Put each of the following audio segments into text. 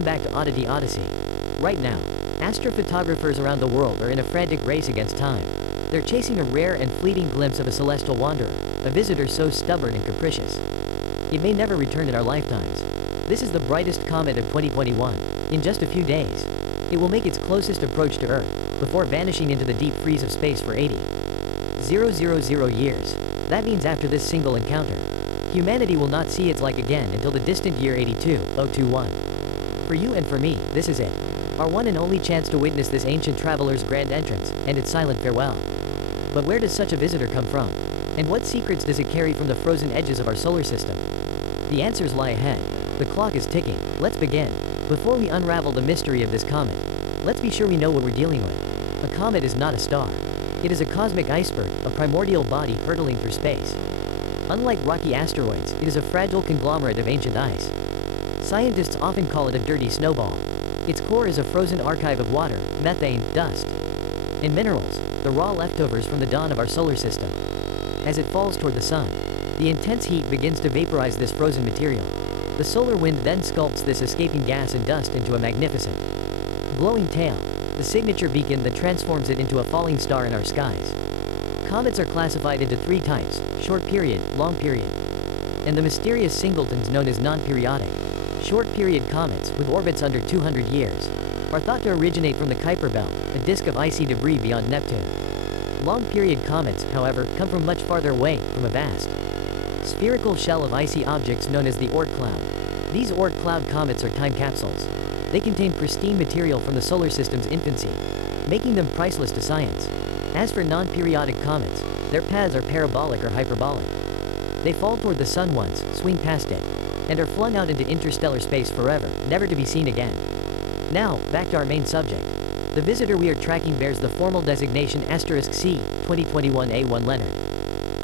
welcome back to Oddity Odyssey. Right now, astrophotographers around the world are in a frantic race against time. They're chasing a rare and fleeting glimpse of a celestial wanderer, a visitor so stubborn and capricious. It may never return in our lifetimes. This is the brightest comet of 2021. In just a few days, it will make its closest approach to Earth, before vanishing into the deep freeze of space for 80,000 years. That means after this single encounter, humanity will not see its like again until the distant year 82021. For you and for me, this is it. Our one and only chance to witness this ancient traveler's grand entrance, and its silent farewell. But where does such a visitor come from? And what secrets does it carry from the frozen edges of our solar system? The answers lie ahead. The clock is ticking. Let's begin. Before we unravel the mystery of this comet, let's be sure we know what we're dealing with. A comet is not a star. It is a cosmic iceberg, a primordial body hurtling through space. Unlike rocky asteroids, it is a fragile conglomerate of ancient ice. Scientists often call it a dirty snowball. Its core is a frozen archive of water, methane, dust, and minerals, the raw leftovers from the dawn of our solar system. As it falls toward the sun, the intense heat begins to vaporize this frozen material. The solar wind then sculpts this escaping gas and dust into a magnificent, glowing tail, the signature beacon that transforms it into a falling star in our skies. Comets are classified into three types: short period, long period, and the mysterious singletons known as non-periodic. Short period comets, with orbits under 200 years, are thought to originate from the Kuiper belt, a disk of icy debris beyond Neptune. Long period comets, however, come from much farther away, from a vast spherical shell of icy objects known as the Oort cloud. These Oort cloud comets are time capsules. They contain pristine material from the solar system's infancy, making them priceless to science. As for non-periodic comets, their paths are parabolic or hyperbolic. They fall toward the sun once, swing past it, and are flung out into interstellar space forever, never to be seen again. Now, back to our main subject. The visitor we are tracking bears the formal designation *C 2021 A1 Leonard.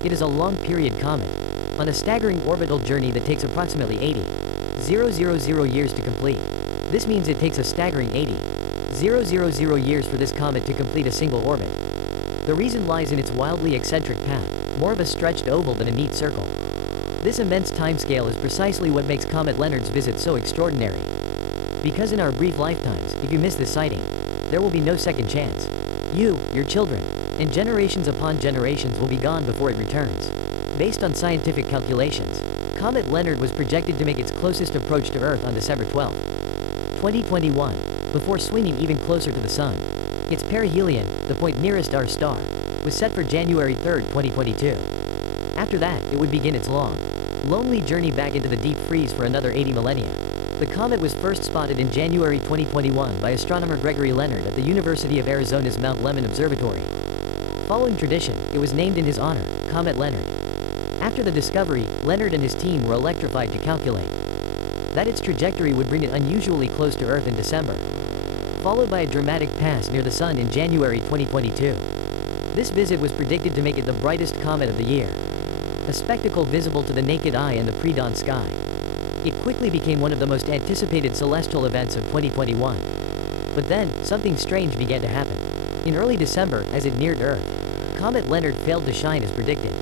It is a long-period comet, on a staggering orbital journey that takes approximately 80,000 years to complete. This means it takes a staggering 80,000 years for this comet to complete a single orbit. The reason lies in its wildly eccentric path, more of a stretched oval than a neat circle. This immense timescale is precisely what makes Comet Leonard's visit so extraordinary. Because in our brief lifetimes, if you miss this sighting, there will be no second chance. You, your children, and generations upon generations will be gone before it returns. Based on scientific calculations, Comet Leonard was projected to make its closest approach to Earth on December 12, 2021, before swinging even closer to the Sun. Its perihelion, the point nearest our star, was set for January 3, 2022. After that, it would begin its long, lonely journey back into the deep freeze for another 80 millennia. The comet was first spotted in January 2021 by astronomer Gregory Leonard at the University of Arizona's Mount Lemmon Observatory. Following tradition, it was named in his honor, Comet Leonard. After the discovery, Leonard and his team were electrified to calculate that its trajectory would bring it unusually close to Earth in December, followed by a dramatic pass near the Sun in January 2022. This visit was predicted to make it the brightest comet of the year, a spectacle visible to the naked eye in the pre-dawn sky. It quickly became one of the most anticipated celestial events of 2021. But then, something strange began to happen. In early December, as it neared Earth, Comet Leonard failed to shine as predicted.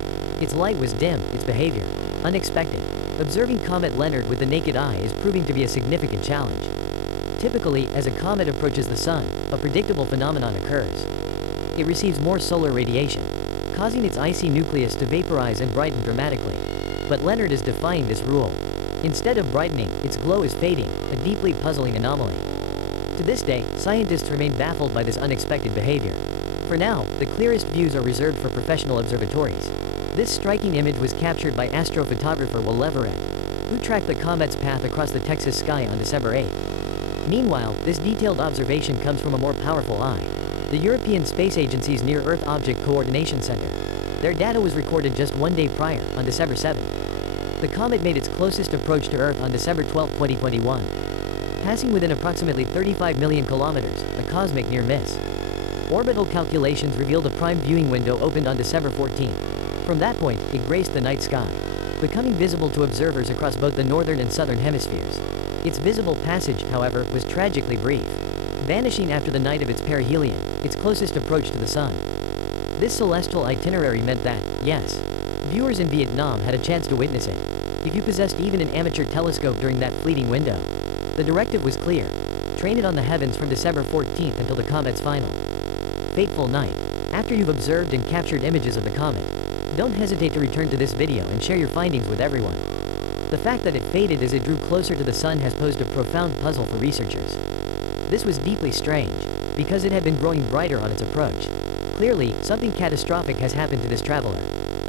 Its light was dim, its behavior unexpected. Observing Comet Leonard with the naked eye is proving to be a significant challenge. Typically, as a comet approaches the Sun, a predictable phenomenon occurs. It receives more solar radiation, causing its icy nucleus to vaporize and brighten dramatically. But Leonard is defying this rule. Instead of brightening, its glow is fading, a deeply puzzling anomaly. To this day, scientists remain baffled by this unexpected behavior. For now, the clearest views are reserved for professional observatories. This striking image was captured by astrophotographer Will Leverett, who tracked the comet's path across the Texas sky on December 8. Meanwhile, this detailed observation comes from a more powerful eye, the European Space Agency's Near-Earth Object Coordination Center. Their data was recorded just one day prior, on December 7. The comet made its closest approach to Earth on December 12, 2021, passing within approximately 35 million kilometers, a cosmic near-miss. Orbital calculations revealed a prime viewing window opened on December 14. From that point, it graced the night sky, becoming visible to observers across both the northern and southern hemispheres. Its visible passage, however, was tragically brief, vanishing after the night of its perihelion, its closest approach to the Sun. This celestial itinerary meant that, yes, viewers in Vietnam had a chance to witness it, if you possessed even an amateur telescope during that fleeting window. The directive was clear. Train it on the heavens from December 14th until the comet's final. Fateful night. After you've observed and captured images of the comet, don't hesitate to return to this video and share your findings with everyone. The fact that it faded as it drew closer to the sun has posed a profound puzzle for researchers. This was deeply strange, because it had been growing brighter on its approach. Clearly, something catastrophic has happened to this traveler.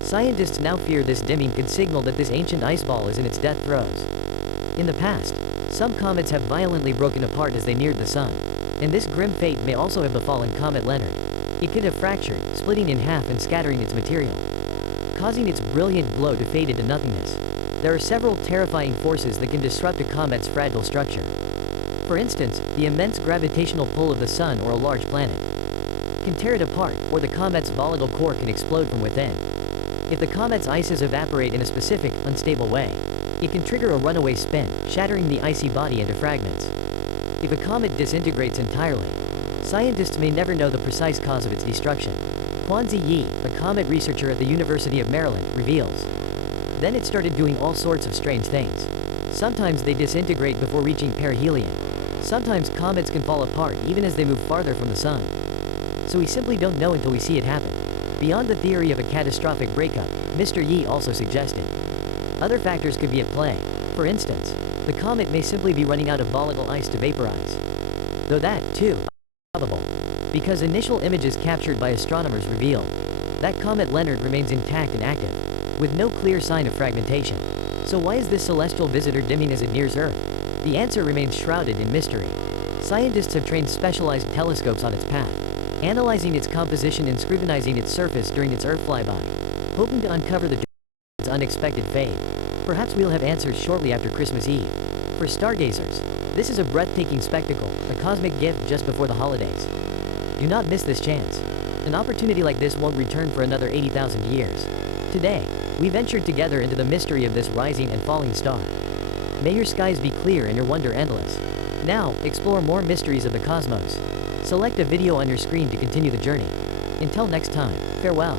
Scientists now fear this dimming could signal that this ancient ice ball is in its death throes. In the past, some comets have violently broken apart as they neared the sun, and this grim fate may also have befallen Comet Leonard. It could have fractured, splitting in half and scattering its material, causing its brilliant glow to fade into nothingness. There are several terrifying forces that can disrupt a comet's fragile structure. For instance, the immense gravitational pull of the sun or a large planet can tear it apart, or the comet's volatile core can explode from within. If the comet's ices evaporate in a specific, unstable way, it can trigger a runaway spin, shattering the icy body into fragments. If a comet disintegrates entirely, scientists may never know the precise cause of its destruction. Quanzi Yi, a comet researcher at the University of Maryland, reveals. Then it started doing all sorts of strange things. Sometimes they disintegrate before reaching perihelion. Sometimes comets can fall apart even as they move farther from the sun. So we simply don't know until we see it happen. Beyond the theory of a catastrophic breakup, Mr. Yi also suggested other factors could be at play. For instance, the comet may simply be running out of volatile ice to vaporize. Though that, too, is probable, because initial images captured by astronomers revealed that Comet Leonard remains intact and active, with no clear sign of fragmentation. So why is this celestial visitor dimming as it nears Earth? The answer remains shrouded in mystery. Scientists have trained specialized telescopes on its path, analyzing its composition and scrutinizing its surface during its Earth flyby, hoping to uncover the its unexpected fade. Perhaps we'll have answers shortly after Christmas Eve. For stargazers, this is a breathtaking spectacle, a cosmic gift just before the holidays. Do not miss this chance. An opportunity like this won't return for another 80,000 years. Today, we ventured together into the mystery of this rising and falling star. May your skies be clear and your wonder endless. Now, explore more mysteries of the cosmos. Select a video on your screen to continue the journey. Until next time, farewell.